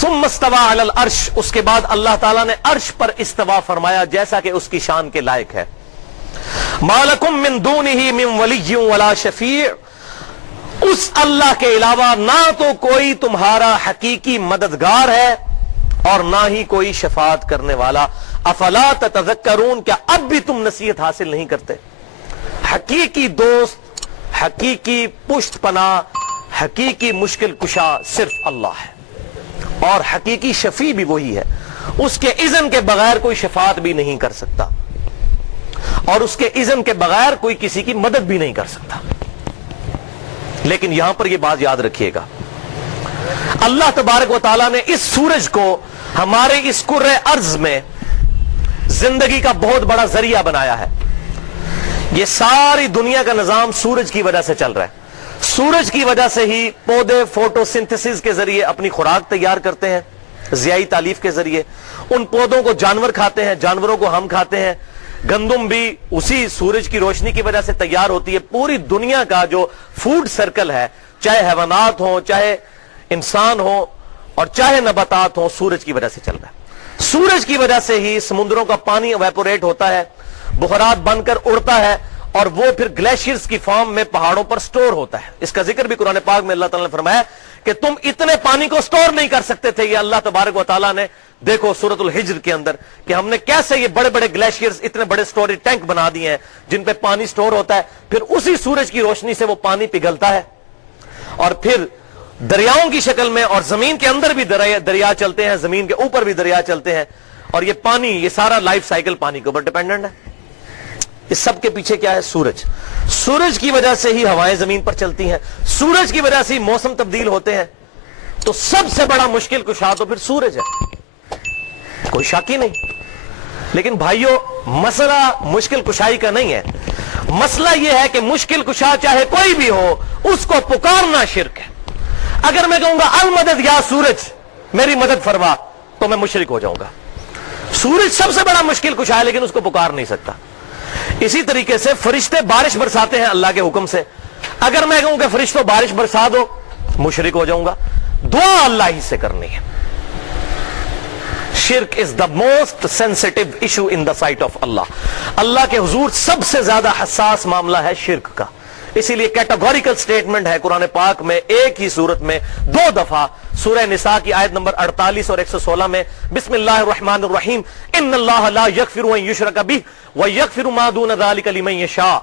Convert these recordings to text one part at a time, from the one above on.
ثم استوى علی العرش، اس کے بعد اللہ تعالیٰ نے عرش پر استوا فرمایا جیسا کہ اس کی شان کے لائق ہے. ما لکم من دونہ من ولی ولا شفیع، اس اللہ کے علاوہ نہ تو کوئی تمہارا حقیقی مددگار ہے اور نہ ہی کوئی شفاعت کرنے والا. افلا تتذکرون، کیا اب بھی تم نصیحت حاصل نہیں کرتے؟ حقیقی دوست، حقیقی پشت پناہ، حقیقی مشکل کشا صرف اللہ ہے، اور حقیقی شفیع بھی وہی ہے. اس کے اذن کے بغیر کوئی شفاعت بھی نہیں کر سکتا، اور اس کے اذن کے بغیر کوئی کسی کی مدد بھی نہیں کر سکتا. لیکن یہاں پر یہ بات یاد رکھیے گا، اللہ تبارک و تعالیٰ نے اس سورج کو ہمارے اس کرۂ ارض میں زندگی کا بہت بڑا ذریعہ بنایا ہے. یہ ساری دنیا کا نظام سورج کی وجہ سے چل رہا ہے. سورج کی وجہ سے ہی پودے فوٹو سنتھسس کے ذریعے اپنی خوراک تیار کرتے ہیں، ضیائی تالیف کے ذریعے. ان پودوں کو جانور کھاتے ہیں، جانوروں کو ہم کھاتے ہیں. گندم بھی اسی سورج کی روشنی کی وجہ سے تیار ہوتی ہے. پوری دنیا کا جو فوڈ سرکل ہے، چاہے حیوانات ہوں، چاہے انسان ہوں، اور چاہے نباتات ہوں، سورج کی وجہ سے چل رہا ہے. سورج کی وجہ سے ہی سمندروں کا پانی ایویپوریٹ ہوتا ہے، بخارات بن کر اڑتا ہے، اور وہ پھر گلیشیئرز کی فارم میں پہاڑوں پر سٹور ہوتا ہے. اس کا ذکر بھی قرآن پاک میں اللہ تعالیٰ نے فرمایا کہ تم اتنے پانی کو سٹور نہیں کر سکتے تھے. یہ اللہ تبارک و تعالیٰ نے دیکھو سورۃ الحجر کے اندر کہ ہم نے کیسے یہ بڑے بڑے گلیشیئرز، اتنے بڑے سٹوریج ٹینک بنا دیے ہیں جن پہ پانی سٹور ہوتا ہے. پھر اسی سورج کی روشنی سے وہ پانی پگھلتا ہے، اور پھر دریاؤں کی شکل میں، اور زمین کے اندر بھی دریا چلتے ہیں، زمین کے اوپر بھی دریا چلتے ہیں. اور یہ پانی، یہ سارا لائف سائیکل پانی کے اوپر ڈیپینڈنٹ ہے. اس سب کے پیچھے کیا ہے؟ سورج. سورج کی وجہ سے ہی ہوائیں زمین پر چلتی ہیں، سورج کی وجہ سے ہی موسم تبدیل ہوتے ہیں. تو سب سے بڑا مشکل کشا تو پھر سورج ہے، کوئی شک ہی نہیں. لیکن بھائیو، مسئلہ مشکل کشائی کا نہیں ہے. مسئلہ یہ ہے کہ مشکل کشا چاہے کوئی بھی ہو، اس کو پکارنا شرک ہے. اگر میں کہوں گا المدد یا سورج میری مدد فرما، تو میں مشرک ہو جاؤں گا. سورج سب سے بڑا مشکل کشا ہے، لیکن اس کو پکار نہیں سکتا. اسی طریقے سے فرشتے بارش برساتے ہیں اللہ کے حکم سے. اگر میں کہوں کہ فرشتوں بارش برسا دو، مشرک ہو جاؤں گا. دعا اللہ ہی سے کرنی ہے. شرک is the most sensitive issue in the sight of Allah. Allah کے حضور سب سے زیادہ حساس معاملہ ہے شرک کا. اسی لیے کیٹاگوریکل سٹیٹمنٹ ہے قرآن پاک میں ایک ہی صورت میں 2 دفعہ، سورہ نساء کی آیت نمبر 48 اور 116 میں، بسم اللہ الرحمن الرحیم، ان اللہ لا یغفر ان یشرک بہ ویغفر ما دون ذلک لمن یشاء.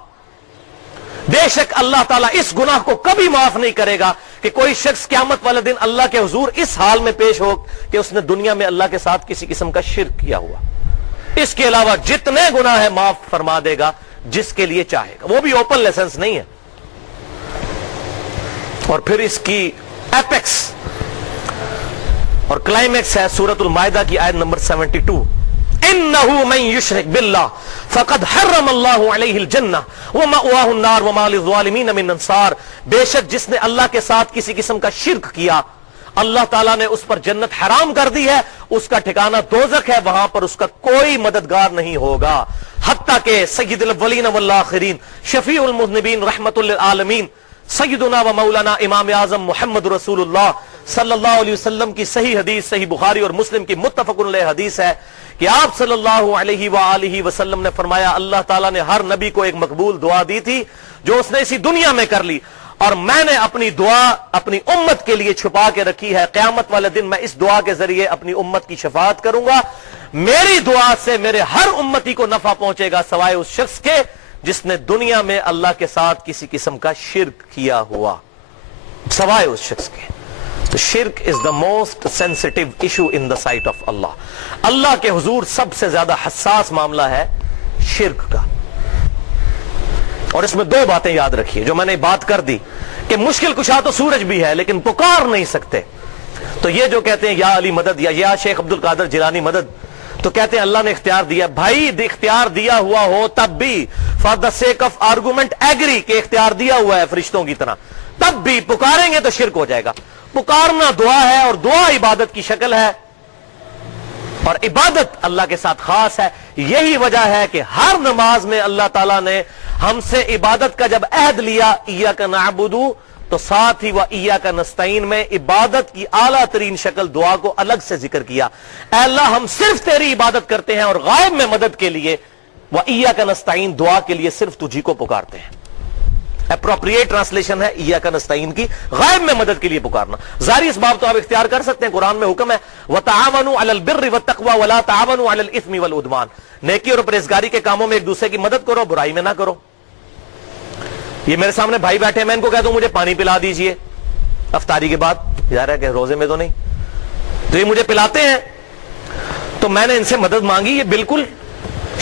بے شک اللہ تعالیٰ اس گناہ کو کبھی معاف نہیں کرے گا کہ کوئی شخص قیامت والے دن اللہ کے حضور اس حال میں پیش ہو کہ اس نے دنیا میں اللہ کے ساتھ کسی قسم کا شرک کیا ہوا. اس کے علاوہ جتنے گناہ ہیں معاف فرما دے گا جس کے لیے چاہے گا. وہ بھی اوپن لائسنس نہیں ہے. اور پھر اس کی ایپیکس اور کلائمیکس ہے سورۃ المائدہ کی آیت نمبر 72، انہو من یشرک باللہ فقد حرم اللہ علیہ الجنہ ومأواہ النار وما للظالمین من انصار. بے شک جس نے اللہ کے ساتھ کسی قسم کا شرک کیا، اللہ تعالیٰ نے اس پر جنت حرام کر دی ہے، اس کا ٹھکانہ دوزخ ہے، وہاں پر اس کا کوئی مددگار نہیں ہوگا. حتیٰ کہ سید الاولین والآخرین، شفیع المذنبین، رحمت للعالمین، سیدنا و مولانا امام اعظم محمد رسول اللہ صلی اللہ علیہ وسلم کی صحیح حدیث، صحیح بخاری اور مسلم کی متفق علیہ حدیث ہے کہ آپ صلی اللہ علیہ وآلہ وسلم نے فرمایا، اللہ تعالیٰ نے ہر نبی کو ایک مقبول دعا دی تھی جو اس نے اسی دنیا میں کر لی، اور میں نے اپنی دعا اپنی امت کے لیے چھپا کے رکھی ہے. قیامت والے دن میں اس دعا کے ذریعے اپنی امت کی شفاعت کروں گا. میری دعا سے میرے ہر امتی کو نفع پہنچے گا سوائے اس شخص کے جس نے دنیا میں اللہ کے ساتھ کسی قسم کا شرک کیا ہوا، سوائے اس شخص کے. تو شرک is the most sensitive issue in the sight of Allah. Allah کے حضور سب سے زیادہ حساس معاملہ ہے شرک کا. اور اس میں 2 باتیں یاد رکھیے جو میں نے بات کر دی کہ مشکل کشا تو سورج بھی ہے لیکن پکار نہیں سکتے. تو یہ جو کہتے ہیں یا علی مدد یا شیخ عبد القادر جیلانی مدد، تو کہتے ہیں اللہ نے اختیار دیا. بھائی اختیار دیا ہوا ہو تب بھی for the sake of argument agree کہ اختیار دیا ہوا ہے فرشتوں کی طرح، تب بھی پکاریں گے تو شرک ہو جائے گا. پکارنا دعا ہے اور دعا عبادت کی شکل ہے، اور عبادت اللہ کے ساتھ خاص ہے. یہی وجہ ہے کہ ہر نماز میں اللہ تعالیٰ نے ہم سے عبادت کا جب عہد لیا، ایاک نعبد تو ساتھ ہی وَإِيَّاكَ نَسْتَعِينُ میں عبادت کی اعلیٰ ترین شکل دعا کو الگ سے ذکر کیا. اے اللہ ہم صرف تیری عبادت کرتے ہیں اور غائب میں مدد کے لیے وَإِيَّاكَ نَسْتَعِينُ دعا کے لیے صرف تجھی کو پکارتے ہیں. اپروپریٹ ٹرانسلیشن ہے ایاک نستعین کی، غائب میں مدد کے لیے پکارنا. ظاہری اسباب تو آپ اختیار کر سکتے ہیں، قرآن میں حکم ہے وَتَعَاوَنُوا عَلَى الْبِرِّ وَالتَّقْوَى وَلَا تَعَاوَنُوا عَلَى الْإِثْمِ وَالْعُدْوَانِ، نیکی اور پرہیزگاری کے کاموں میں ایک دوسرے کی مدد کرو، برائی میں نہ کرو. یہ میرے سامنے بھائی بیٹھے ہیں، میں ان کو کہتا ہوں مجھے پانی پلا دیجئے افطاری کے بعد، ظاہر ہے کہ روزے میں تو نہیں، تو یہ مجھے پلاتے ہیں تو میں نے ان سے مدد مانگی، یہ بالکل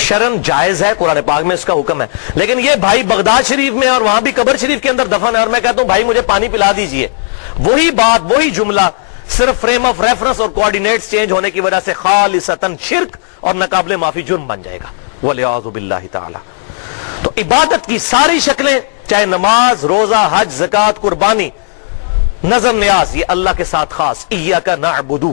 شرن جائز ہے، قرآن پاک میں اس کا حکم ہے. لیکن یہ بھائی بغداد شریف میں اور وہاں بھی قبر شریف کے اندر دفن ہے اور میں کہتا ہوں بھائی مجھے پانی پلا دیجئے، وہی بات وہی جملہ صرف فریم آف ریفرنس اور کوارڈینیٹس چینج ہونے کی وجہ سے خالصتاً شرک اور ناقابل معافی جرم بن جائے گا والعیاذ باللہ تعالی. تو عبادت کی ساری شکلیں، چاہے نماز، روزہ، حج، زکوٰۃ، قربانی، نظر نیاز، یہ اللہ کے ساتھ خاص ایاک نعبد،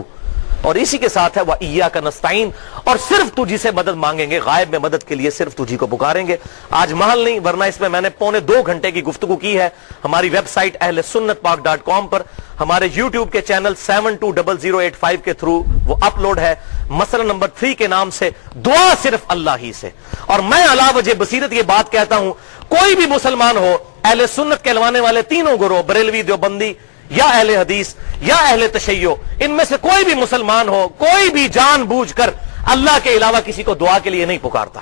اور اسی کے ساتھ ہے وَإِيَّاكَ نَسْتَعِينُ، اور صرف تجھی سے مدد مانگیں گے، غائب میں مدد کے لیے صرف تجھی کو پکاریں گے. آج محل نہیں، ورنہ اس میں میں نے پونے 2 گھنٹے کی گفتگو کی ہے. ہماری ویب سائٹ اہل سنت پاک .com پر، ہمارے یوٹیوب کے چینل 720085 کے تھرو وہ اپلوڈ ہے. مسئلہ نمبر 3 کے نام سے دعا صرف اللہ ہی سے. اور میں علا وجہ بصیرت یہ بات کہتا ہوں، کوئی بھی مسلمان ہو، اہل سنت کہلوانے والے تینوں گروہ، بریلوی، دیوبندی یا اہل حدیث یا اہل تشیع، ان میں سے کوئی بھی مسلمان ہو، کوئی بھی جان بوجھ کر اللہ کے علاوہ کسی کو دعا کے لیے نہیں پکارتا.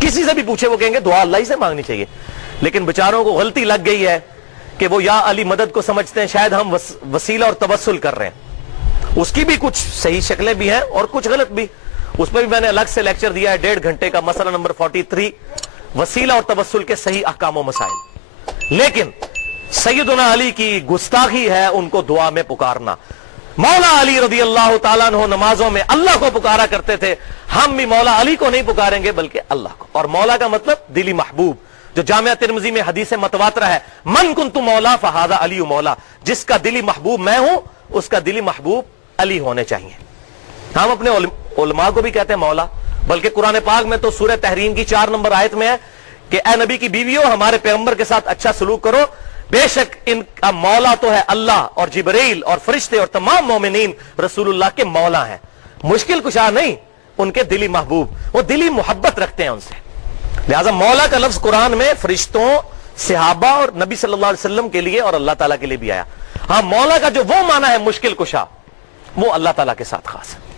کسی سے بھی پوچھے وہ کہیں گے دعا اللہ ہی سے مانگنی چاہیے. لیکن بیچاروں کو غلطی لگ گئی ہے کہ وہ یا علی مدد کو سمجھتے ہیں شاید ہم وسیلہ اور توسل کر رہے ہیں. اس کی بھی کچھ صحیح شکلیں بھی ہیں اور کچھ غلط بھی. اس میں بھی میں نے الگ سے لیکچر دیا ہے 1.5 گھنٹے کا، مسئلہ نمبر 43، وسیلہ اور توسل کے صحیح احکام و مسائل. لیکن سیدنا علی کی گستاخی ہے ان کو دعا میں پکارنا. مولا علی رضی اللہ تعالیٰ عنہ نمازوں میں اللہ کو پکارا کرتے تھے، ہم بھی مولا علی کو نہیں پکاریں گے بلکہ اللہ کو. اور مولا کا مطلب دلی محبوب، جو جامعہ ترمذی میں حدیث متواترہ ہے، من کنت مولا فہذا علی مولا، جس کا دلی محبوب میں ہوں اس کا دلی محبوب علی ہونے چاہیے. ہم اپنے علماء کو بھی کہتے ہیں مولا، بلکہ قرآن پاک میں تو سورہ تحریم کی 4 نمبر آیت میں ہے کہ اے نبی کی بیویوں ہمارے پیغمبر کے ساتھ اچھا سلوک کرو، بے شک ان کا مولا تو ہے اللہ، اور جبریل اور فرشتے اور تمام مومنین رسول اللہ کے مولا ہیں. مشکل کشا نہیں، ان کے دلی محبوب، وہ دلی محبت رکھتے ہیں ان سے. لہذا مولا کا لفظ قرآن میں فرشتوں، صحابہ اور نبی صلی اللہ علیہ وسلم کے لیے اور اللہ تعالیٰ کے لیے بھی آیا. ہاں مولا کا جو وہ معنی ہے مشکل کشا، وہ اللہ تعالیٰ کے ساتھ خاص ہے.